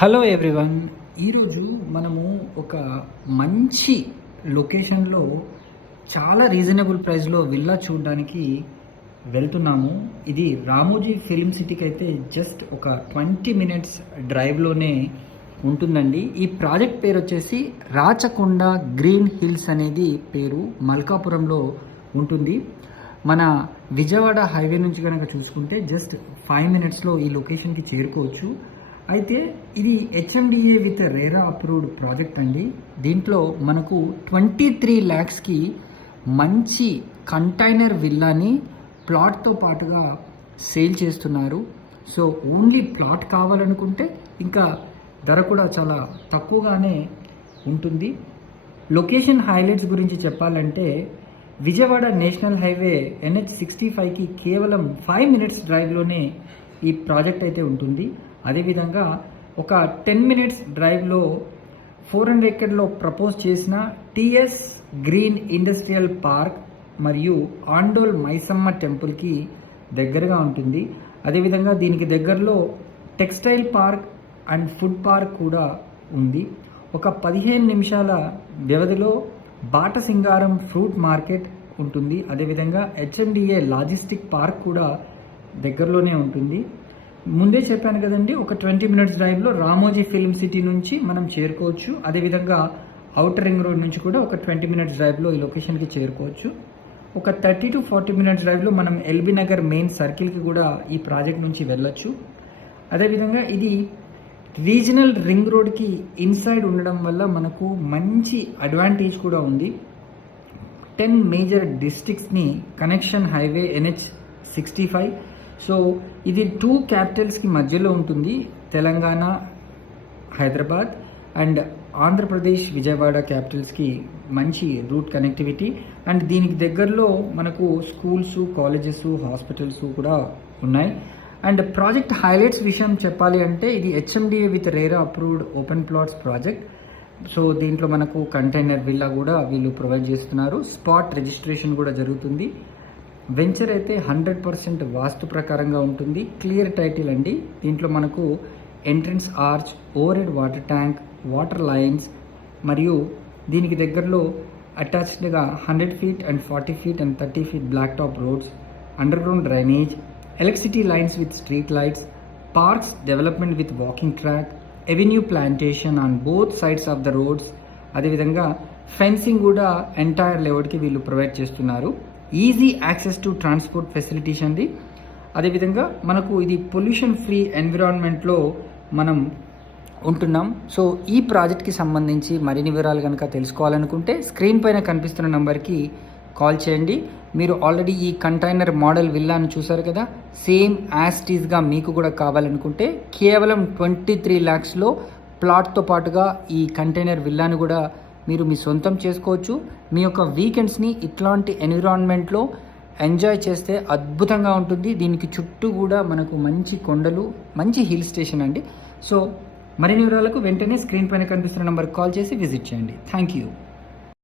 Hello everyone. ఈరోజు మనము ఒక మంచి లొకేషన్లో చాలా రీజనబుల్ ప్రైస్లో విల్లా చూడడానికి వెళ్తున్నాము. ఇది రామోజీ ఫిల్మ్ సిటీకి అయితే జస్ట్ ఒక 20 మినిట్స్ డ్రైవ్లోనే ఉంటుందండి. ఈ ప్రాజెక్ట్ పేరు వచ్చేసి రాచకొండ గ్రీన్ హిల్స్ అనేది పేరు. మల్కాపురంలో ఉంటుంది. మన విజయవాడ హైవే నుంచి కనుక చూసుకుంటే జస్ట్ 5 మినిట్స్లో ఈ లొకేషన్కి చేరుకోవచ్చు. అయితే ఇది HMDA with RERA approved project అండి. దీంట్లో మనకు 23 lakhsకి మంచి కంటైనర్ విల్లాని ప్లాట్తో పాటుగా సేల్ చేస్తున్నారు. సో ఓన్లీ ప్లాట్ కావాలనుకుంటే ఇంకా ధర కూడా చాలా తక్కువగానే ఉంటుంది. లొకేషన్ హైలైట్స్ గురించి చెప్పాలంటే విజయవాడ నేషనల్ హైవే NH65కి కేవలం 5 మినిట్స్ డ్రైవ్లోనే ఈ ప్రాజెక్ట్ అయితే ఉంటుంది. అదేవిధంగా ఒక 10 మినిట్స్ డ్రైవ్లో 400 ఎకర్లో ప్రపోజ్ చేసిన టిఎస్ గ్రీన్ ఇండస్ట్రియల్ పార్క్ మరియు ఆండోల్ మైసమ్మ టెంపుల్కి దగ్గరగా ఉంటుంది. అదేవిధంగా దీనికి దగ్గరలో textile park and food park కూడా ఉంది. ఒక 15 నిమిషాల వ్యవధిలో బాటసింగారం ఫ్రూట్ మార్కెట్ ఉంటుంది. అదేవిధంగా హెచ్ఎండిఏ లాజిస్టిక్ పార్క్ కూడా దగ్గరలోనే ఉంటుంది. ముందే చెప్పాను కదండి, ఒక 20 మినిట్స్ డ్రైవ్లో రామోజీ ఫిల్మ్ సిటీ నుంచి మనం చేరుకోవచ్చు. అదేవిధంగా అవుటర్ రింగ్ రోడ్ నుంచి కూడా ఒక 20 మినిట్స్ డ్రైవ్లో ఈ లొకేషన్కి చేరుకోవచ్చు. ఒక 30 to 40 మినిట్స్ డ్రైవ్లో మనం ఎల్బీ నగర్ మెయిన్ సర్కిల్కి కూడా ఈ ప్రాజెక్ట్ నుంచి వెళ్ళొచ్చు. అదేవిధంగా ఇది రీజనల్ రింగ్ రోడ్కి ఇన్సైడ్ ఉండడం వల్ల మనకు మంచి అడ్వాంటేజ్ కూడా ఉంది. 10 major డిస్ట్రిక్ట్స్ని connection highway NH65. So ఇది 2 క్యాపిటల్స్కి మధ్యలో ఉంటుంది. తెలంగాణ హైదరాబాద్ అండ్ ఆంధ్రప్రదేశ్ విజయవాడ క్యాపిటల్స్కి మంచి రూట్ కనెక్టివిటీ. అండ్ దీనికి దగ్గరలో మనకు స్కూల్స్, కాలేజెస్, హాస్పిటల్స్ కూడా ఉన్నాయి. అండ్ ప్రాజెక్ట్ హైలైట్స్ విషయం చెప్పాలి అంటే ఇది HMDA with RERA approved open plots project. So దీంట్లో మనకు కంటైనర్ విల్లా కూడా వీళ్ళు ప్రొవైడ్ చేస్తున్నారు. స్పాట్ రిజిస్ట్రేషన్ కూడా జరుగుతుంది. వెంచర్ అయితే 100% వాస్తు ప్రకారంగా ఉంటుంది. క్లియర్ టైటిల్ అండి. దీంట్లో మనకు entrance arch, overhead water tank, water lines మరియు దీనికి దగ్గరలో అటాచ్డ్గా 100 feet and 40 feet and 30 feet black top roads, underground drainage, electricity lines with street lights, parks development with walking track, avenue plantation on both sides of the roads. అదేవిధంగా fencing కూడా entire లేఅవుట్కి వీళ్ళు provide చేస్తున్నారు. Easy access to transport facilities అండి. అదేవిధంగా మనకు ఇది pollution free ఎన్విరాన్మెంట్లో మనం ఉంటున్నాం. సో ఈ ప్రాజెక్ట్కి సంబంధించి మరిన్ని వివరాలు కనుక తెలుసుకోవాలనుకుంటే స్క్రీన్ పైన కనిపిస్తున్న నెంబర్కి కాల్ చేయండి. మీరు ఆల్రెడీ ఈ కంటైనర్ మోడల్ విల్లాను చూసారు కదా, సేమ్ యాస్టీస్గా మీకు కూడా కావాలనుకుంటే కేవలం 23 lakhsలో ప్లాట్తో పాటుగా ఈ కంటైనర్ విల్లాను కూడా మీరు మీ సొంతం చేసుకోవచ్చు. మీ యొక్క వీకెండ్స్ని ఇట్లాంటి ఎన్విరాన్మెంట్లో ఎంజాయ్ చేస్తే అద్భుతంగా ఉంటుంది. దీనికి చుట్టూ కూడా మనకు మంచి కొండలు, మంచి హిల్ స్టేషన్ అండి. సో మరిన్ని వివరాలకు వెంటనే స్క్రీన్ పైన కనిపిస్తున్న నెంబర్కి కాల్ చేసి విజిట్ చేయండి. Thank you.